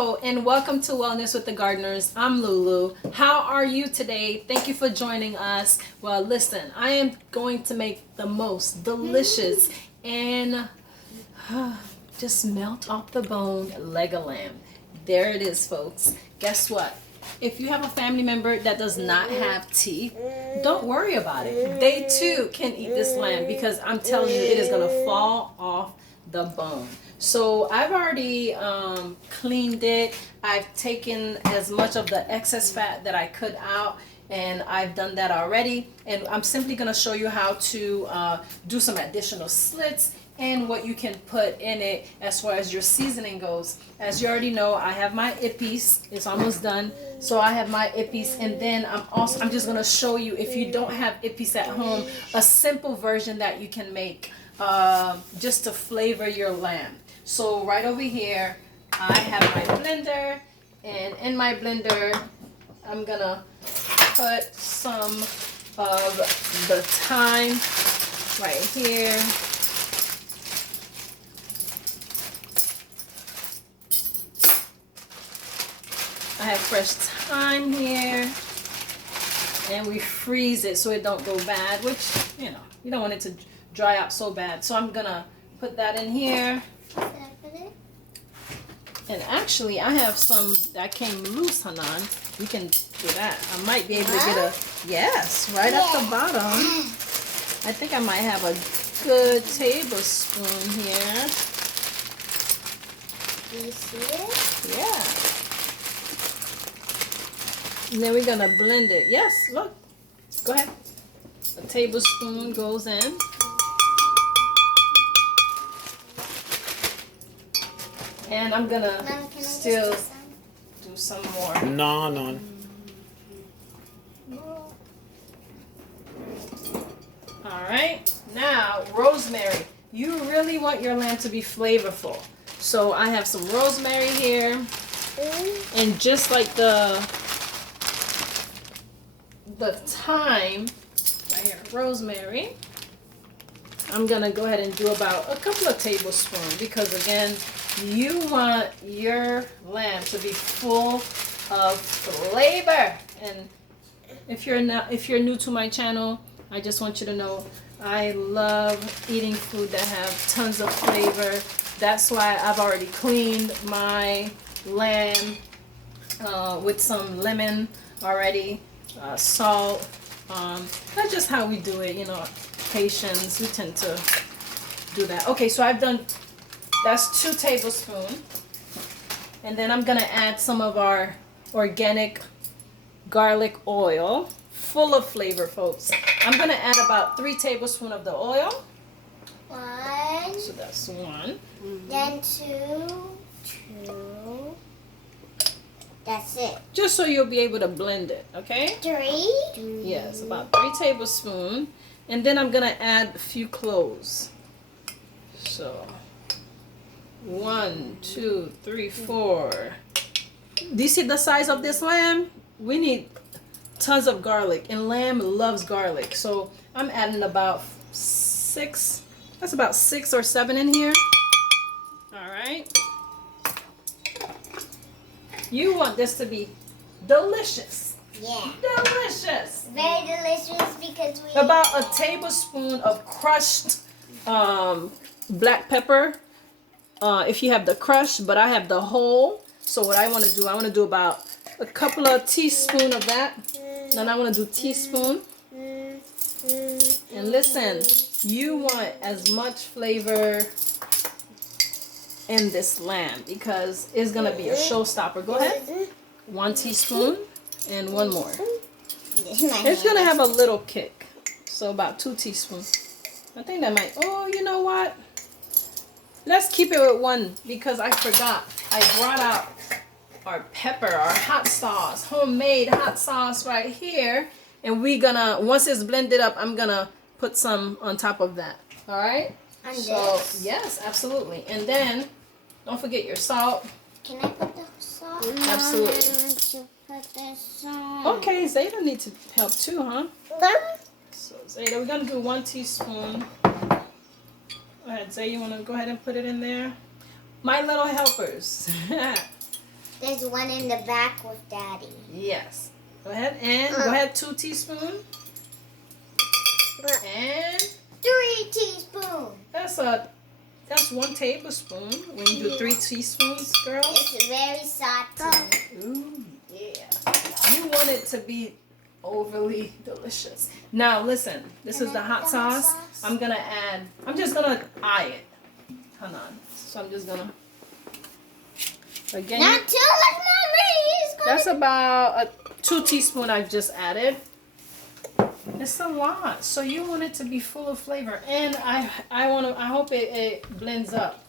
Hello and welcome to Wellness with the Gardeners. I'm Lulu. How are you today? Thank you for joining us. Well, listen, I am going to make the most delicious and just melt off the bone leg of lamb. There it is, folks. Guess what? If you have a family member that does not have teeth, don't worry about it. They too can eat this lamb because I'm telling you, it is going to fall off the bone. So I've already cleaned it. I've taken as much of the excess fat that I could out, and I've done that already. And I'm simply going to show you how to do some additional slits and what you can put in it as far as your seasoning goes. As you already know, I have my ippies. It's almost done. So I have my ippies, and then I'm just going to show you, if you don't have ippies at home, a simple version that you can make just to flavor your lamb. So right over here, I have my blender, and in my blender, I'm gonna put some of the thyme right here. I have fresh thyme here, and we freeze it so it don't go bad, which, you know, you don't want it to dry out so bad. So I'm gonna put that in here. And actually, I have some that came loose, Hanan. We can do that. I might be able to get a, yes, right at the bottom. I think I might have a good tablespoon here. Do you see it? Yeah. And then we're going to blend it. Yes, look. Go ahead. A tablespoon goes in. And I'm gonna still do some more. No. Alright, now rosemary. You really want your lamb to be flavorful. So I have some rosemary here. And just like the thyme, right here, rosemary, I'm gonna go ahead and do about a couple of tablespoons, because again, you want your lamb to be full of flavor. And if you're new to my channel, I just want you to know I love eating food that have tons of flavor. That's why I've already cleaned my lamb with some lemon already, salt. That's just how we do it, you know, patience. We tend to do that. Okay, so I've done, that's 2 tablespoons. And then I'm gonna add some of our organic garlic oil, full of flavor, folks. I'm gonna add about 3 tablespoons of the oil. 1. So that's 1. Then 2. That's it. Just so you'll be able to blend it, okay? 3. Yes, about 3 tablespoons. And then I'm gonna add a few cloves. So 1, 2, 3, 4. Do you see the size of this lamb? We need tons of garlic, and lamb loves garlic. So I'm adding about 6. That's about 6 or 7 in here. All right. You want this to be delicious. Yeah. Delicious. Very delicious because we About a tablespoon of crushed black pepper. If you have the crushed, but I have the whole. So what I want to do about a couple of teaspoons of that. Then I want to do teaspoon. And listen, you want as much flavor in this lamb because it's going to be a showstopper. Go ahead. 1 teaspoon and 1 more. It's going to have a little kick. So about 2 teaspoons. I think that might, oh, you know what? Let's keep it with 1 because I forgot. I brought out our pepper, our hot sauce, homemade hot sauce right here. And we're gonna, once it's blended up, I'm gonna put some on top of that. All right? On So, this? yes, absolutely. And then, don't forget your salt. Can I put the salt? Absolutely. To put the salt. Okay, Zeta needs to help too, huh? Huh? So, Zeta, we're gonna do 1 teaspoon. Go ahead, Zay, you wanna go ahead and put it in there? My little helpers. There's one in the back with Daddy. Yes. Go ahead and go ahead 2 teaspoons. And 3 teaspoons. That's 1 tablespoon. When you do 3 teaspoons, girls. It's very salty. Ooh, yeah. You want it to be overly delicious. Now listen, this is the hot sauce. I'm just gonna eye it. Hold on. So I'm just gonna. Again. Not too much, Mommy. That's about a 2 teaspoons I've just added. It's a lot, so you want it to be full of flavor, and I hope it blends up.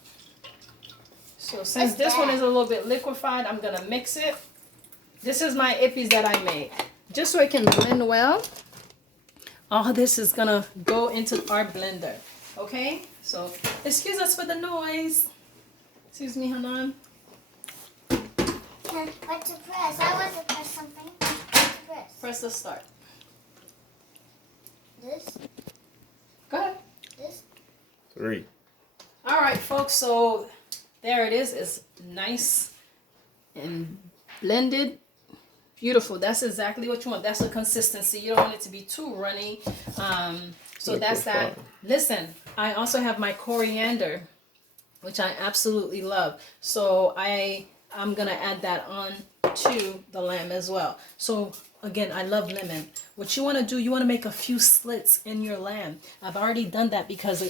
So since this one is a little bit liquefied, I'm gonna mix it. This is my ippies that I made, just so it can blend well. All this is gonna go into our blender. Okay, so excuse us for the noise. Excuse me, Hanan. What to press? I want to press something. What to press? Press the start. This? Go ahead. This? 3. All right, folks, so there it is. It's nice and blended. Beautiful. That's exactly what you want. That's the consistency. You don't want it to be too runny. So that's that. Listen, I also have my coriander, which I absolutely love. So I'm going to add that on to the lamb as well. So again, I love lemon. What you want to do, you want to make a few slits in your lamb. I've already done that because,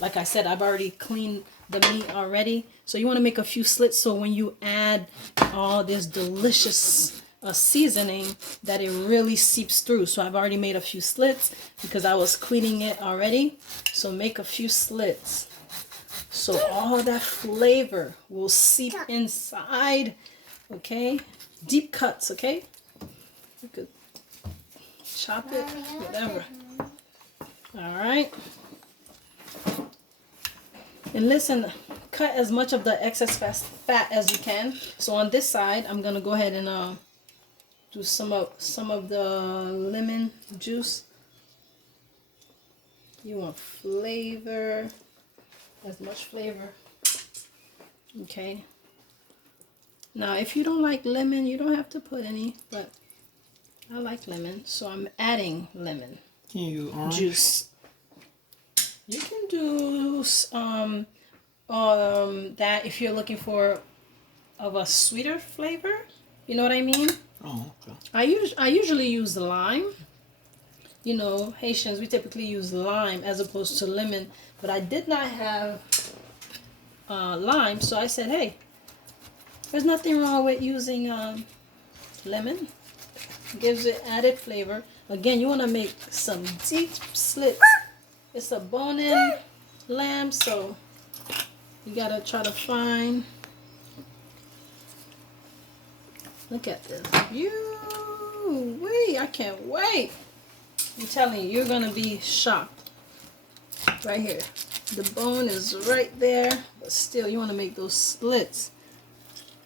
like I said, I've already cleaned the meat already. So you want to make a few slits so when you add all this delicious seasoning, that it really seeps through. So I've already made a few slits because I was cleaning it already. So make a few slits so all that flavor will seep inside. Okay, deep cuts. Okay, you could chop it, whatever. All right. And listen, cut as much of the excess fat as you can. So on this side, I'm gonna go ahead and do some of the lemon juice. You want flavor, as much flavor. Okay. Now, if you don't like lemon, you don't have to put any, but I like lemon, so I'm adding lemon juice. You can do that if you're looking for of a sweeter flavor. You know what I mean? Oh, okay. I usually use lime. You know, Haitians, we typically use lime as opposed to lemon, but I did not have lime, so I said, hey, there's nothing wrong with using lemon. Gives it added flavor. Again, you want to make some deep slits. It's a bone-in lamb, so you gotta try to find. Look at this. I can't wait. I'm telling you, you're gonna be shocked. Right here. The bone is right there, but still, you want to make those slits.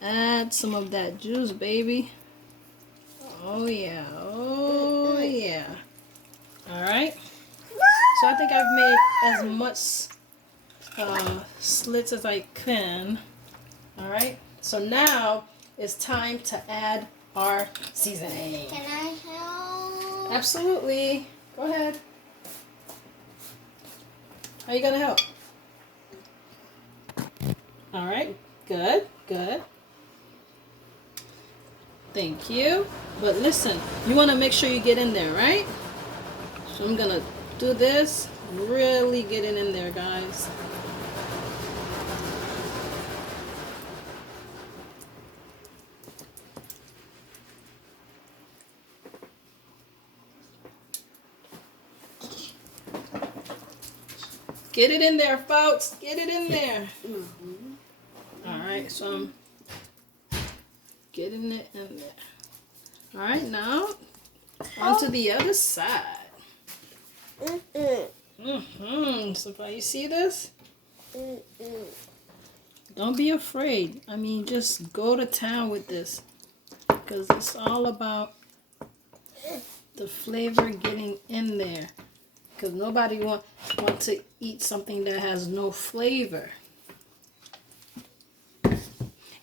Add some of that juice, baby. Oh yeah, oh yeah. All right. So I think I've made as much slits as I can. All right. So now it's time to add our seasoning. Can I help? Absolutely. Go ahead. How you gonna help? All right. Good. Good. Thank you. But listen, you want to make sure you get in there, right? So I'm gonna do this. Really get it in there, guys. Get it in there, folks. Get it in there. All right, so I'm getting it in there. All right, now onto the other side. So far, you see this? Don't be afraid. I mean, just go to town with this, because it's all about the flavor getting in there. Because nobody want to eat something that has no flavor.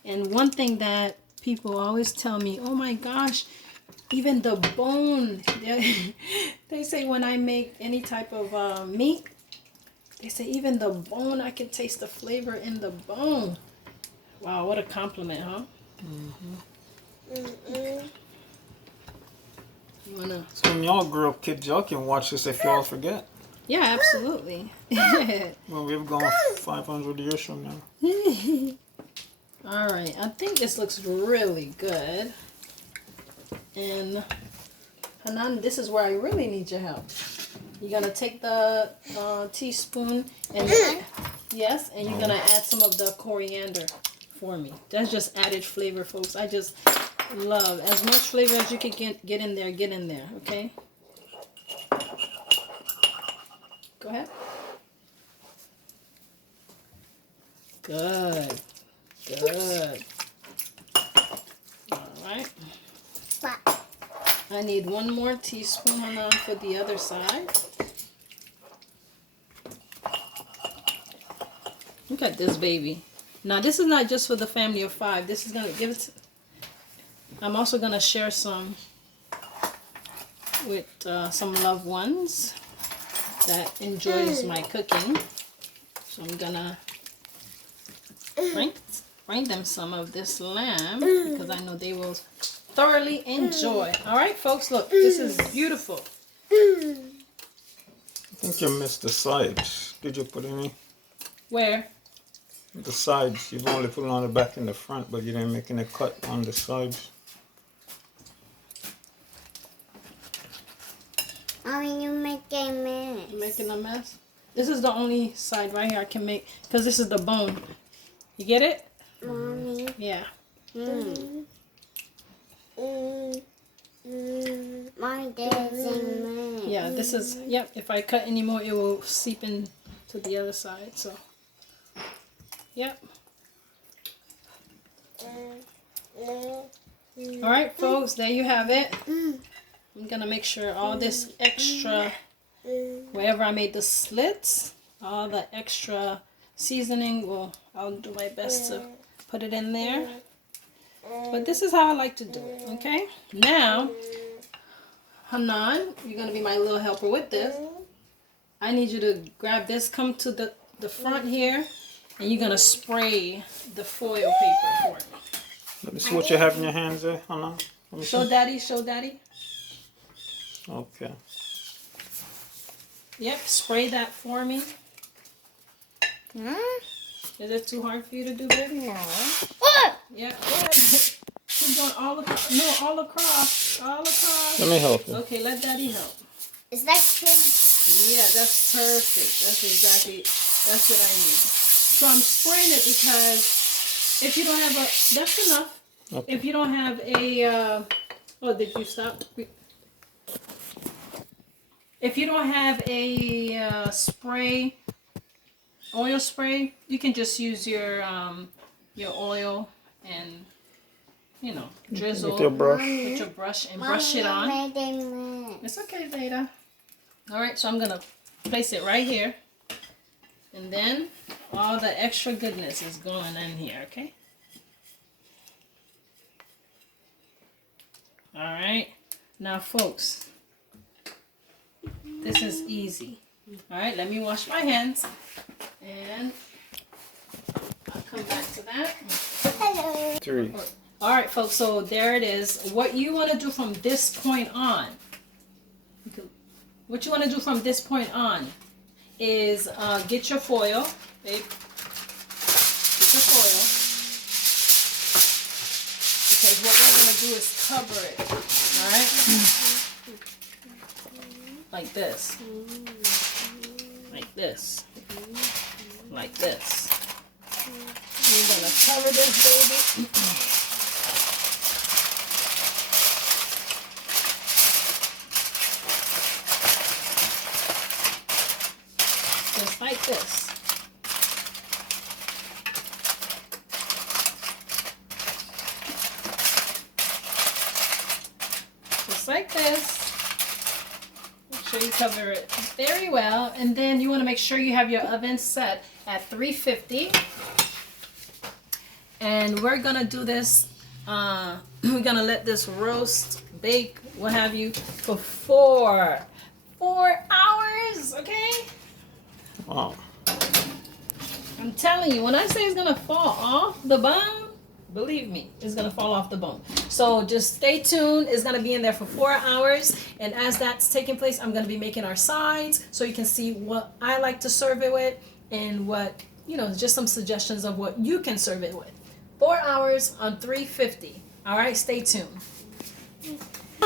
And one thing that People always tell me, oh my gosh, even the bone. They say when I make any type of meat, they say even the bone, I can taste the flavor in the bone. Wow, what a compliment, huh? You wanna? So when y'all grow up, kids, y'all can watch this if y'all forget. Yeah, absolutely. Well, we've gone 500 years from now. All right, I think this looks really good. And Hanan, this is where I really need your help. You're gonna take the teaspoon and yes, and you're gonna add some of the coriander for me. That's just added flavor, folks. I just love as much flavor as you can get in there. Get in there, okay? Go ahead. Good. Good. All right. I need one more teaspoon, Hanan, for the other side. Look at this baby. Now, this is not just for the family of 5. This is going to give it... I'm also going to share some with some loved ones that enjoys my cooking. So I'm going to bring them some of this lamb because I know they will thoroughly enjoy. All right, folks, look. This is beautiful. I think you missed the sides. Did you put any? Where? The sides. You've only put it on the back and the front, but you didn't make any cut on the sides. Mommy, you make a mess. Making a mess. This is the only side right here I can make because this is the bone. You get it? Mommy. Yeah. Mommy, there's a mess. Yeah, this is, yep, if I cut any more, it will seep in to the other side, so. Yep. Alright, folks, there you have it. I'm gonna make sure all this extra, wherever I made the slits, all the extra seasoning, I'll do my best to put it in there. But this is how I like to do it, okay? Now, Hanan, you're going to be my little helper with this. I need you to grab this, come to the front here, and you're going to spray the foil paper for it. Let me see what you have in your hands there, Hannah. Show daddy, show daddy. Okay. Yep, spray that for me. Huh? Is it too hard for you to do, baby? No. Yep, go ahead. Keep going all across. No, all across. All across. Let me help you. Okay, let daddy help. It's like pink. Yeah, that's perfect. That's what I need. So I'm spraying it because if you don't have that's enough. Okay. If you don't have a, oh, did you stop? If you don't have a oil spray, you can just use your oil and, you know, drizzle With your brush. with your brush and Mommy, brush it on. I made a mess. It's okay, Veda. All right, so I'm going to place it right here. And then all the extra goodness is going in here, okay? All right. Now, folks, this is easy. All right, let me wash my hands. And I'll come back to that. Hello. 3. All right, folks, so there it is. What you want to do from this point on, is get your foil, babe. Get your foil. Because what we're going to do is cover it. All right? Like this. Like this. Like this. We're going to cover this, baby. Just like this. Just like this. Make sure you cover it very well. And then you want to make sure you have your oven set at 350. And we're going to do this We're gonna let this roast, bake, what have you, for 4 hours. Okay. Wow. I'm telling you, when I say it's gonna fall off the bone, believe me, it's gonna fall off the bone. So just stay tuned. It's gonna be in there for 4 hours, and as that's taking place, I'm gonna be making our sides so you can see what I like to serve it with and what, just some suggestions of what you can serve it with. 4 hours on 350. All right, stay tuned.